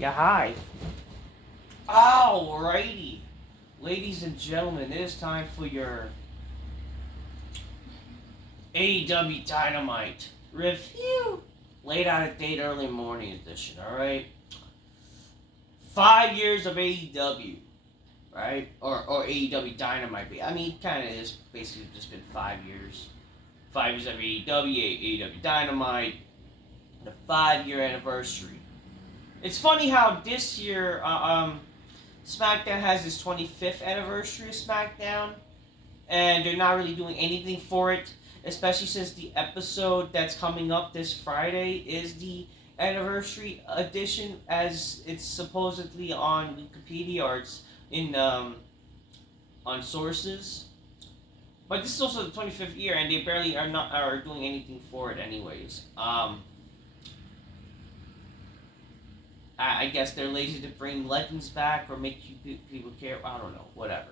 Yeah, hi. Alrighty. Ladies and gentlemen, it is time for your AEW Dynamite review. Late out of date, early morning edition, alright? 5 years of AEW, right? Or AEW Dynamite. I mean, it kind of is basically just been 5 years. 5 years of AEW Dynamite, the 5 year anniversary. It's funny how this year, SmackDown has its 25th anniversary of SmackDown, and they're not really doing anything for it, especially since the episode that's coming up this Friday is the anniversary edition, as it's supposedly on Wikipedia or it's in on sources. But this is also the 25th year, and they barely are doing anything for it, anyways. I guess they're lazy to bring legends back or make people care. I don't know, whatever.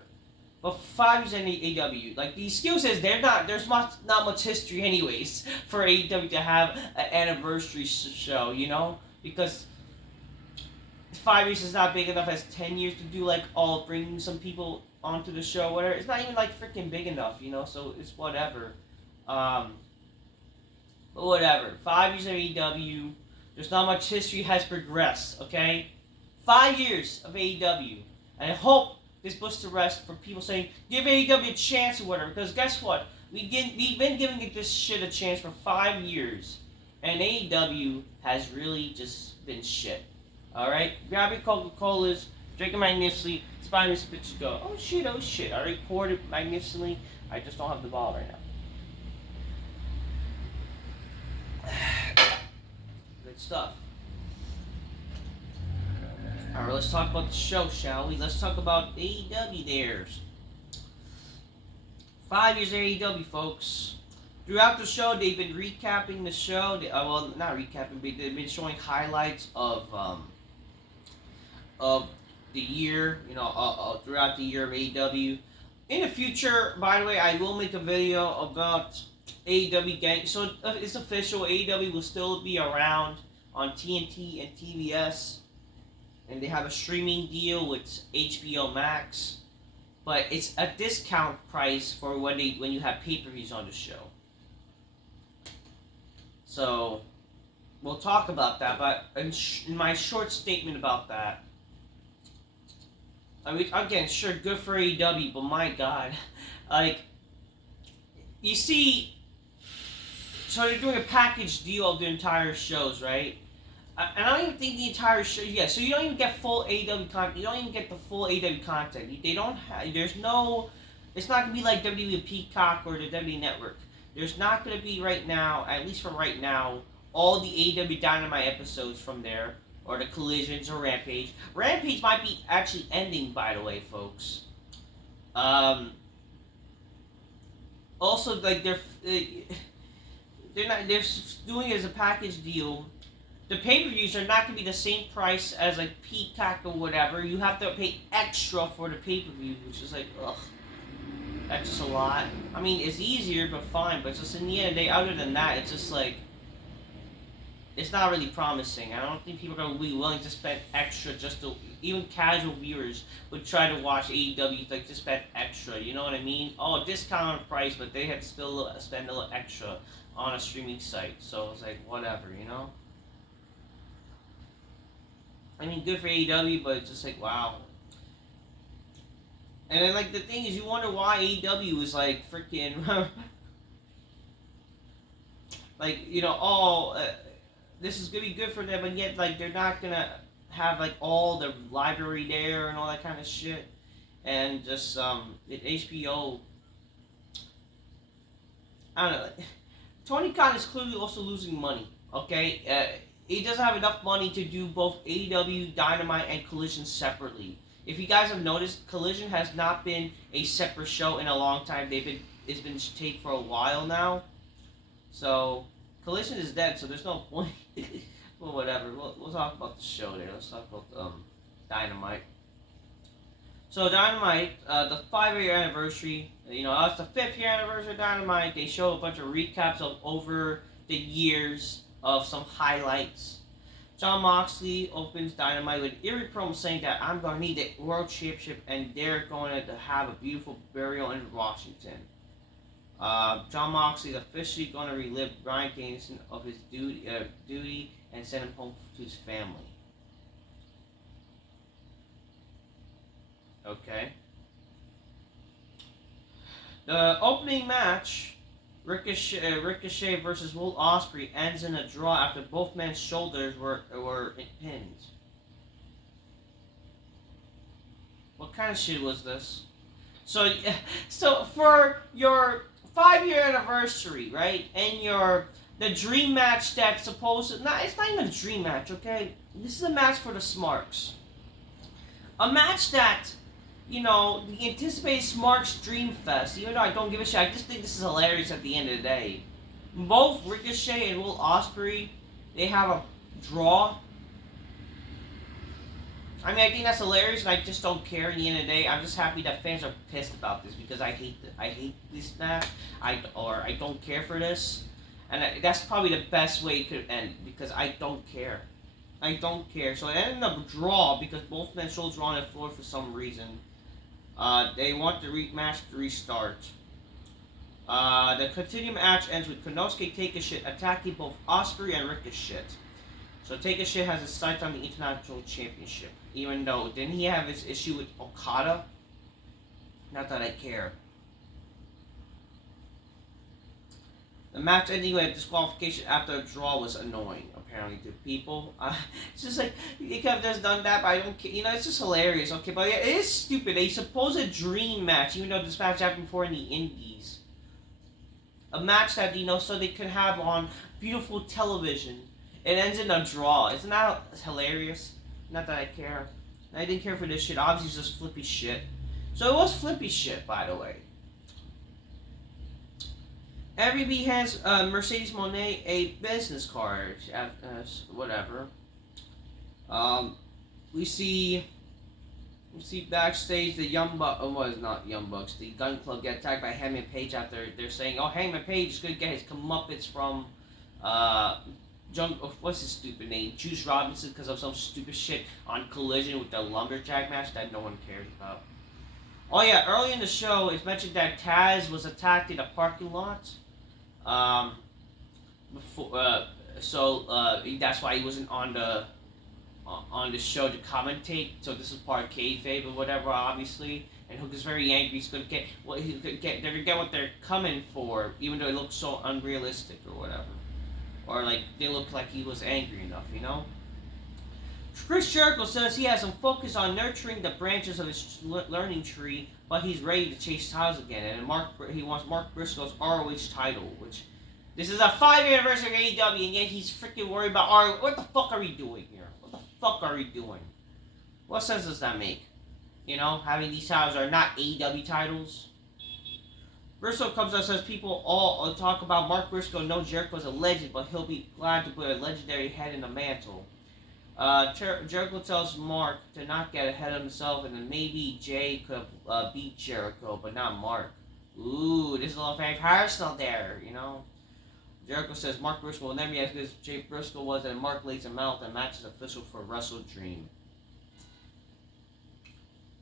But 5 years in AEW, like the excuse is there's not much history anyways for AEW to have an anniversary show, because 5 years is not big enough as 10 years to do like bringing some people onto the show, whatever. It's not even like freaking big enough, so it's whatever. But whatever. 5 years of AEW. There's not much history has progressed, okay? 5 years of AEW. And I hope this puts to rest for people saying, give AEW a chance or whatever. Because guess what? We've been giving this shit a chance for 5 years. And AEW has really just been shit. Alright? Grab your Coca-Colas, drink it magnificently, spine this bitch go. Oh shit. I recorded magnificently. I just don't have the ball right now. Good stuff. Alright, let's talk about the show, shall we? Let's talk about AEW there's 5 years of AEW, folks. Throughout the show, they've been recapping the show. Well, not recapping, but they've been showing highlights of the year, throughout the year of AEW. In the future, by the way, I will make a video about AEW gang. So it's official. AEW will still be around on TNT and TBS, and they have a streaming deal with HBO Max, but it's a discount price for when you have pay-per-views on the show. So we'll talk about that. But in my short statement about that, I mean, again, sure, good for AEW, but my God, like, you see. So they're doing a package deal of the entire shows, right? And I don't even think the entire show. Yeah, so you don't even get full AEW content. You don't even get the full AEW content. They don't have. There's no. It's not gonna be like WWE Peacock or the WWE Network. There's not gonna be right now, at least for right now, all the AEW Dynamite episodes from there, or the Collisions or Rampage. Rampage might be actually ending, by the way, folks. Also, like they're doing it as a package deal. The pay-per-views are not going to be the same price as like Peacock or whatever. You have to pay extra for the pay-per-view, which is like, ugh. That's just a lot. I mean, it's easier, but fine. But just in the end of the day, other than that, it's just like, it's not really promising. I don't think people are going to be willing to spend extra just to, even casual viewers would try to watch AEW, like, to spend extra, you know what I mean? Oh, discount price, but they had to still spend a little extra on a streaming site. So it's like, whatever, I mean, good for AEW, but it's just like, wow. And then, like, the thing is, you wonder why AEW is, like, freaking, like, this is going to be good for them, but yet, like, they're not going to have, like, all the library there and all that kind of shit. And just, HBO, I don't know, Tony Khan is clearly also losing money, okay? He doesn't have enough money to do both AEW, Dynamite, and Collision separately. If you guys have noticed, Collision has not been a separate show in a long time. It's been taped for a while now. So, Collision is dead, so there's no point. Well, whatever. We'll talk about the show there. Let's talk about Dynamite. So, Dynamite, the 5-year anniversary, that's the 5th year anniversary of Dynamite. They show a bunch of recaps of over the years of some highlights. Jon Moxley opens Dynamite with eerie promo saying that I'm going to need the World Championship and they're going to have a beautiful burial in Washington. Jon Moxley is officially going to relive Bryan Danielson of his duty and send him home to his family. Okay. The opening match, Ricochet versus Will Ospreay, ends in a draw after both men's shoulders were pinned. What kind of shit was this? So for your 5-year anniversary, right, and the dream match that's supposed to, it's not even a dream match, okay? This is a match for the Smarks. A match that, the anticipated Smarks Dream Fest, even though I don't give a shit, I just think this is hilarious at the end of the day. Both Ricochet and Will Ospreay, they have a draw. I mean, I think that's hilarious, and I just don't care. At the end of the day, I'm just happy that fans are pissed about this because I hate this match. I don't care for this, and that's probably the best way it could end because I don't care. I don't care. So it ended up a draw because both men's shoulders were on the floor for some reason. They want the match to restart. The continuing match ends with Konosuke Takeshita attacking both Ospreay and Ricochet. So Takeshita has his sights on the International Championship. Even though, didn't he have his issue with Okada? Not that I care. The match ending with disqualification after a draw was annoying, apparently, to people. It's just like, they could have just done that, but I don't care. It's just hilarious, okay? But yeah, it is stupid. A supposed dream match, even though this match happened before in the Indies. A match that, so they could have on beautiful television. It ends in a draw. Isn't that hilarious? Not that I care. I didn't care for this shit. Obviously, it's just flippy shit. So it was flippy shit, by the way. Everybody hands Mercedes Moné a business card. Whatever. We see backstage the Young Bucks. Oh, well, it's not Young Bucks. The Gun Club get attacked by Hangman Page after they're saying, "Oh, Hangman Page is gonna get his comeuppance from what's his stupid name? Juice Robinson because of some stupid shit on Collision with the Lumberjack match that no one cares about." Oh yeah, early in the show, it's mentioned that Taz was attacked in a parking lot. That's why he wasn't on the show to commentate. So this is part of kayfabe or whatever, obviously. And Hook is very angry. He's gonna get they're gonna get what they're coming for, even though it looks so unrealistic or whatever. Or like they look like he was angry enough, Chris Jericho says he has some focus on nurturing the branches of his learning tree, but he's ready to chase titles again. And he wants Mark Briscoe's ROH title, which this is a 5-year anniversary of AEW, and yet he's freaking worried about ROH. What the fuck are we doing here? What the fuck are we doing? What sense does that make? Having these titles are not AEW titles. Briscoe comes out and says people all talk about Mark Briscoe know Jericho is a legend, but he'll be glad to put a legendary head in the mantle. Jericho tells Mark to not get ahead of himself, and then maybe Jay could beat Jericho, but not Mark. Ooh, this is a little very personal there, Jericho says Mark Briscoe will never be as good as Jay Briscoe was, and Mark lays him out. The match is official for Wrestle Dream.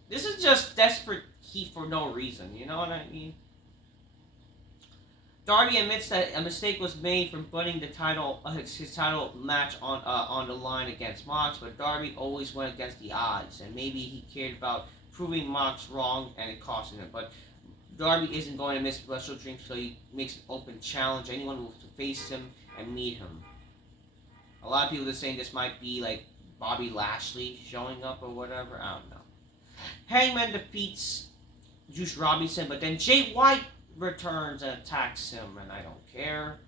This is just desperate heat for no reason, you know what I mean? Darby admits that a mistake was made from putting the title, his title match on the line against Mox, but Darby always went against the odds, and maybe he cared about proving Mox wrong and it costing him. But Darby isn't going to miss Wrestle Dream, so he makes an open challenge. Anyone who wants to face him and meet him. A lot of people are saying this might be like Bobby Lashley showing up or whatever. I don't know. Hangman defeats Juice Robinson, but then Jay White returns and attacks him, and I don't care.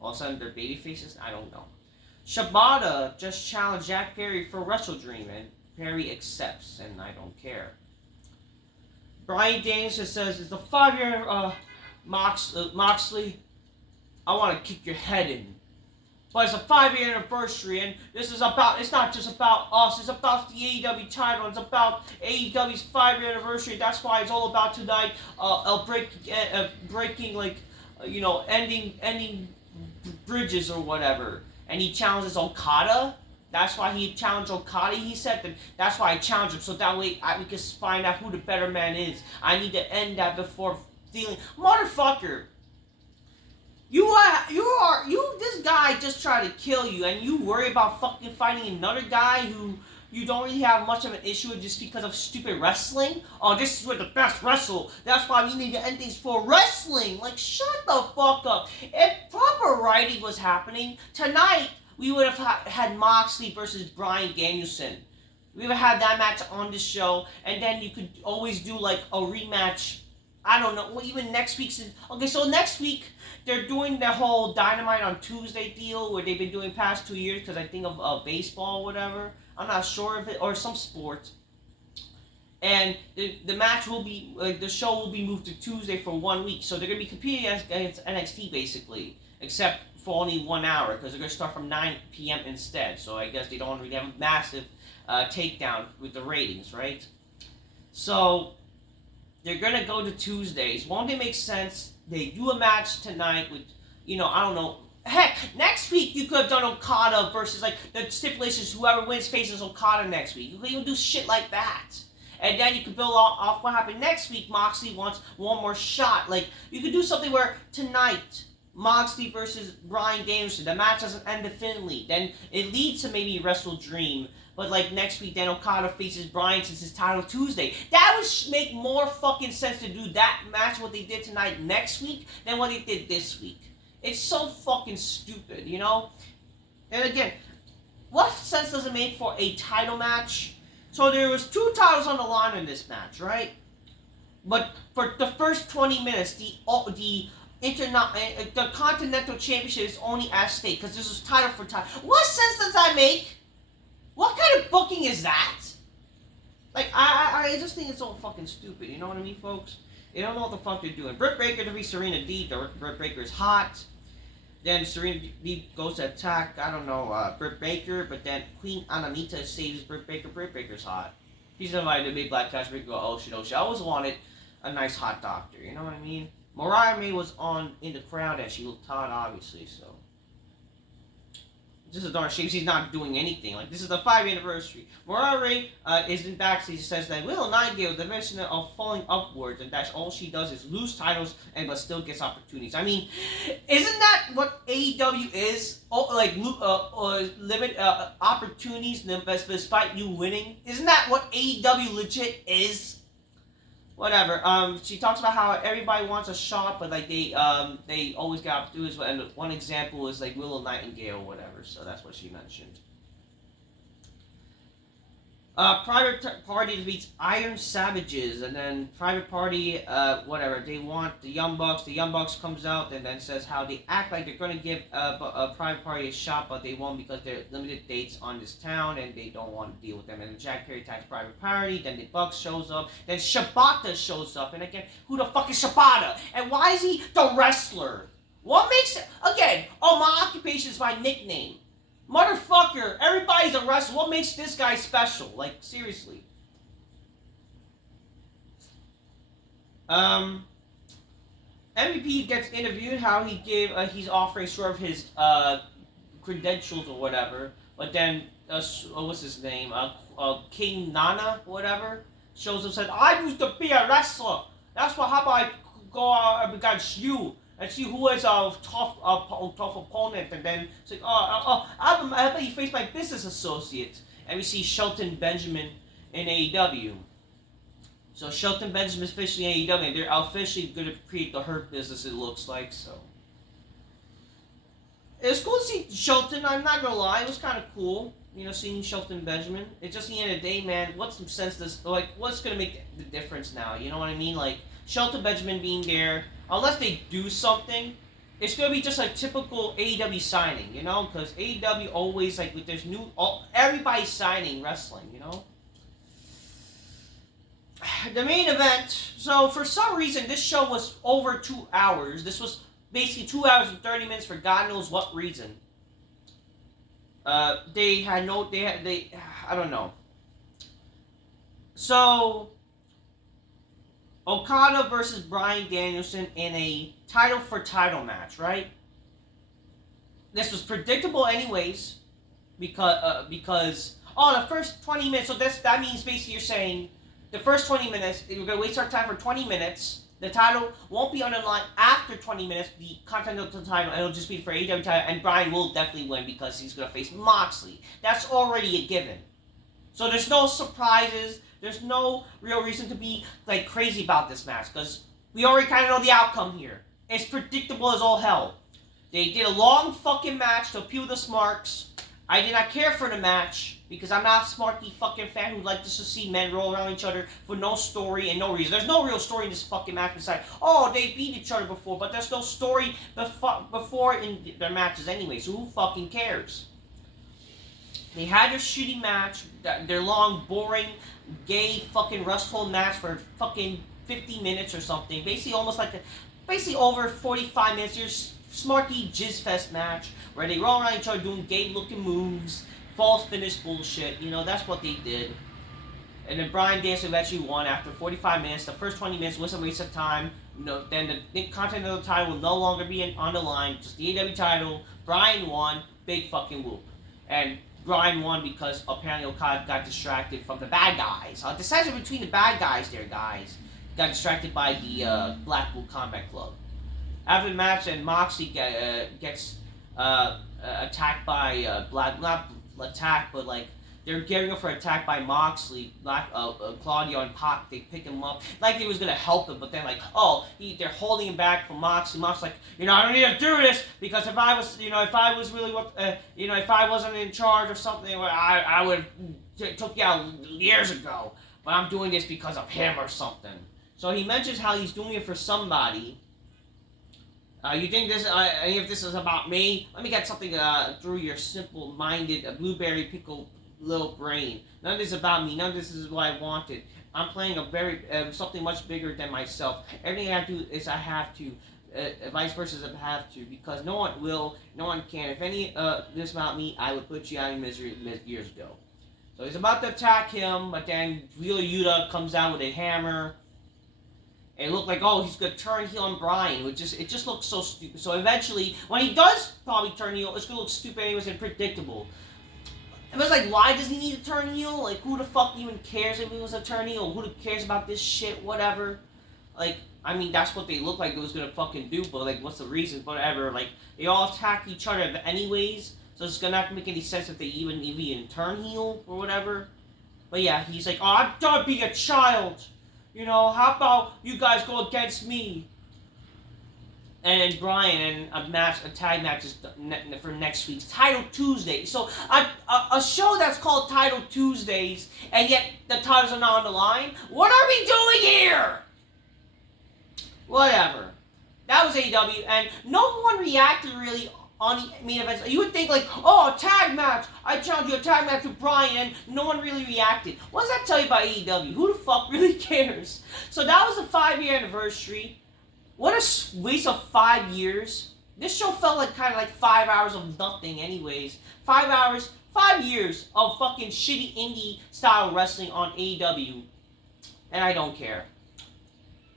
All of a sudden, they're baby faces? I don't know. Shibata just challenged Jack Perry for Wrestle Dream, and Perry accepts, and I don't care. Bryan Danielson says, it's the 5-year Moxley. I want to kick your head in. But it's a 5-year anniversary, and this is about, it's not just about us, it's about the AEW title, it's about AEW's 5-year anniversary. That's why it's all about tonight, breaking, like, ending bridges or whatever. And he challenges Okada? That's why he challenged Okada. He said that that's why I challenged him, so that way we can find out who the better man is. I need to end that before feeling motherfucker. This guy just tried to kill you, and you worry about fucking fighting another guy who you don't really have much of an issue with just because of stupid wrestling? Oh, this is where the best wrestle. That's why we need to end things for wrestling. Like, shut the fuck up. If proper writing was happening, tonight we would have had Moxley versus Bryan Danielson. We would have had that match on the show, and then you could always do like a rematch. I don't know, even next week's... Okay, so next week, they're doing the whole Dynamite on Tuesday deal, where they've been doing past 2 years, because I think of baseball or whatever. I'm not sure if it... Or some sport. And the match will be... the show will be moved to Tuesday for 1 week. So they're going to be competing against NXT, basically. Except for only 1 hour, because they're going to start from 9 p.m. instead. So I guess they don't really have a massive takedown with the ratings, right? So... they're going to go to Tuesdays. Won't it make sense? They do a match tonight with, I don't know. Heck, next week you could have done Okada versus, like, the stipulations, whoever wins faces Okada next week. You could even do shit like that. And then you could build off what happened next week. Moxley wants one more shot. Like, you could do something where tonight, Moxley versus Bryan Danielson, the match doesn't end definitively. Then it leads to maybe Wrestle Dream. But, like, next week, then Okada faces Bryan since his title Tuesday. That would make more fucking sense to do that match, what they did tonight, next week, than what they did this week. It's so fucking stupid, And again, what sense does it make for a title match? So there was 2 titles on the line in this match, right? But for the first 20 minutes, the Continental Championship is only at stake, because this is title for title. What sense does that make? What kind of booking is that? Like, I just think it's all fucking stupid, you know what I mean, folks? They don't know what the fuck they're doing. Britt Baker defeats Serena Deeb. Britt Baker is hot. Then Serena Deeb goes to attack, I don't know, Britt Baker, but then Queen Anamita saves Britt Baker. Britt Baker's hot. He's invited to Big Black Cash. Britt go, oh shit, oh shit. I always wanted a nice hot doctor, you know what I mean? Mariah May was in the crowd, and she looked hot, obviously, so... This is a darn shame she's not doing anything. Like, this is the 5th anniversary. Mariah Ray is in backstage. Says that Willow Nightingale is the version of falling upwards, and that all she does is lose titles but still gets opportunities. I mean, isn't that what AEW is? Limit opportunities despite you winning. Isn't that what AEW legit is? Whatever. She talks about how everybody wants a shot, but like they always get opportunities. And one example is like Willow Nightingale or whatever. So that's what she mentioned. Private Party defeats Iron Savages, and then Private Party, whatever, they want the Young Bucks. The Young Bucks comes out and then says how they act like they're going to give a Private Party a shot, but they won't because they're limited dates on this town, and they don't want to deal with them. And then Jack Perry attacks Private Party, then the Bucks shows up, then Shibata shows up, and again, who the fuck is Shibata? And why is he the wrestler? What makes it, again, oh, my occupation is my nickname. Motherfucker, everybody's a wrestler. What makes this guy special? Like, seriously. MVP gets interviewed how he gave, he's offering sort of his credentials or whatever, but then, what's his name? King Nana, whatever, shows up and says, I used to be a wrestler. That's what, how about I go out against you? And see who is a tough opponent, and then it's like, I bet you face my business associate. And we see Shelton Benjamin in AEW. So Shelton Benjamin is officially in AEW, and they're officially going to create the Hurt Business, it looks like, so. It was cool to see Shelton, I'm not going to lie, it was kind of cool, seeing Shelton Benjamin. It's just the end of the day, man, what's the sense this, like, what's going to make the difference now, you know what I mean? Like, Shelton Benjamin being there, unless they do something, it's going to be just a typical AEW signing, because AEW always, like, with there's everybody's signing wrestling, The main event, so for some reason, this show was over 2 hours. This was basically 2 hours and 30 minutes for God knows what reason. I don't know. So, Okada versus Bryan Danielson in a title-for-title match, right? This was predictable anyways. because the first 20 minutes. So that means basically you're saying the first 20 minutes we're gonna waste our time for 20 minutes. The title won't be on the line after 20 minutes. The Continental title, and it'll just be for AEW title, and Bryan will definitely win because he's gonna face Moxley. That's already a given. So there's no surprises. There's no real reason to be like crazy about this match because we already kind of know the outcome here. It's predictable as all hell. They did a long fucking match to appeal the Smarks. I did not care for the match because I'm not a Smarky fucking fan who likes to see men roll around each other for no story and no reason. There's no real story in this fucking match besides, they beat each other before, but there's no story before in their matches anyway, so who fucking cares? They had their shitty match, their long, boring, gay fucking rust hole match for fucking 50 minutes or something. Basically over 45 minutes. Your Smarky Jizz Fest match where they roll around each other doing gay looking moves, false finish bullshit. That's what they did. And then Bryan Danielson eventually won after 45 minutes. The first 20 minutes was a waste of time. Then the Continental title will no longer be on the line. Just the AEW title. Bryan won. Big fucking whoop. And Bryan won because apparently Okada got distracted from the bad guys. A decision between the bad guys there, guys. Got distracted by the Blackpool Combat Club. After the match, and Moxley gets attacked by not attacked, but like they're gearing up for attack by Moxley. Claudio and Pac, they pick him up like he was gonna help him, but then like they're holding him back from Moxley. Moxley's like, I don't need to do this because if I was really if I wasn't in charge or something, I would have took you out years ago. But I'm doing this because of him or something. So he mentions how he's doing it for somebody. You think any of this is about me? Let me get something through your simple-minded, blueberry pickle little brain. None of this is about me. None of this is what I wanted. I'm playing something much bigger than myself. Everything I do is I have to. Vice versa, I have to, because no one will, no one can. If any this about me, I would put you out of misery years ago. So he's about to attack him, but then Wheeler Yuta comes out with a hammer. And it looked like, he's going to turn heel on Bryan. It just looks so stupid. So eventually, when he does probably turn heel, it's going to look stupid anyways and predictable. It was like, why does he need to turn heel? Like, who the fuck even cares if he was a turn heel? Who cares about this shit? Whatever. Like, I mean, that's what they look like it was going to fucking do, but like, what's the reason? Whatever. Like, they all attack each other anyways, so it's going to not make any sense if they even turn heel or whatever. But yeah, he's like, I'm done being a child. How about you guys go against me? And Bryan and a tag match is for next week's Title Tuesday. So a show that's called Title Tuesdays, and yet the titles are not on the line. What are we doing here? Whatever. That was AEW, and no one reacted really on the main events. You would think like, a tag match. I challenge you a tag match with Bryan, and no one really reacted. What does that tell you about AEW? Who the fuck really cares? So that was the 5-year anniversary. What a waste of 5 years. This show felt like kind of like 5 hours of nothing anyways. 5 hours, 5 years of fucking shitty indie style wrestling on AEW. And I don't care.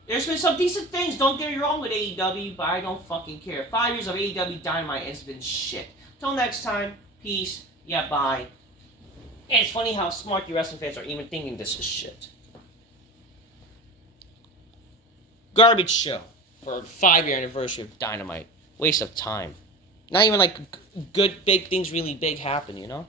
There's been some decent things, don't get me wrong, with AEW, but I don't fucking care. 5 years of AEW Dynamite has been shit. Till next time, peace, bye. And it's funny how smart you wrestling fans are even thinking this is shit. Garbage show for 5-year anniversary of Dynamite. Waste of time. Not even like good big things really big happen,